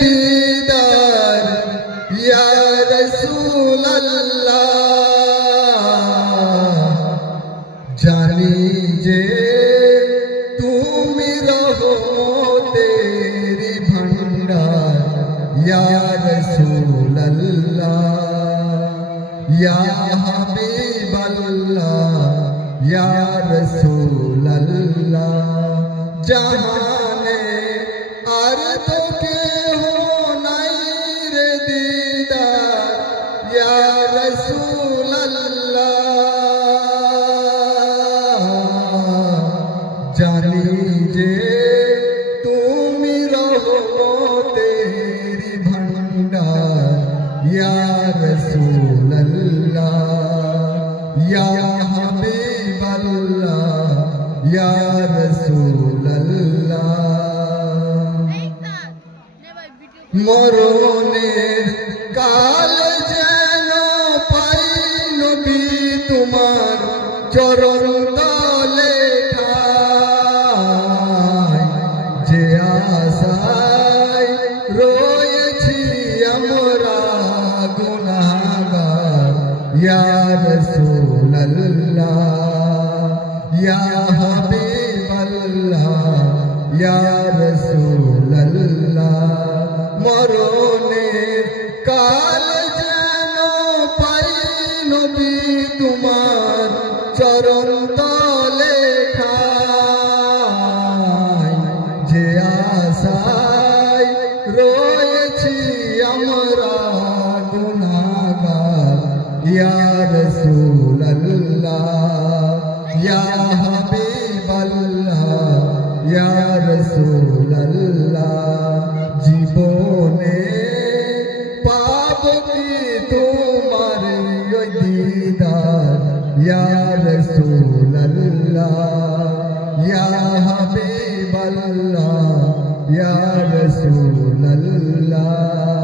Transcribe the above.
दीदार या रसूल अल्लाह जानी जे तुम रहो तेरी भंडार या रसूल अल्लाह या हबीब अल्लाह या रसूल अल्लाह जहाने अर्दो के हो नहीं रे दीदार या रसूल अल्लाह जानी जे तुम रहो तेरी भंडार या रसूल अल्लाह या हबीब अल्लाह या रसूल अल्लाह মরণের কাল যেন পাই নবী তোমার চরণ তলে ঠাই যে আশায় রয়েছি আমরা গুনাহগার ইয়া রাসূল আল্লাহ ইয়া হাবিব আল্লাহ ইয়া রাসূল আল্লাহ মরণের কাল যেন পাই নবী তোমার চরণ তলে ঠাই যে আশায় রয়েছি আমরা গুনাহগার ইয়া রাসূল আল্লাহ ইয়া হাবিব আল্লাহ ইয়া রাসূল আল্লাহ জীবনে পাব কি তোমার ওই দিদার ইয়া রাসূল আল্লাহ ইয়া হাবিব আল্লাহ ইয়া রাসূল আল্লাহ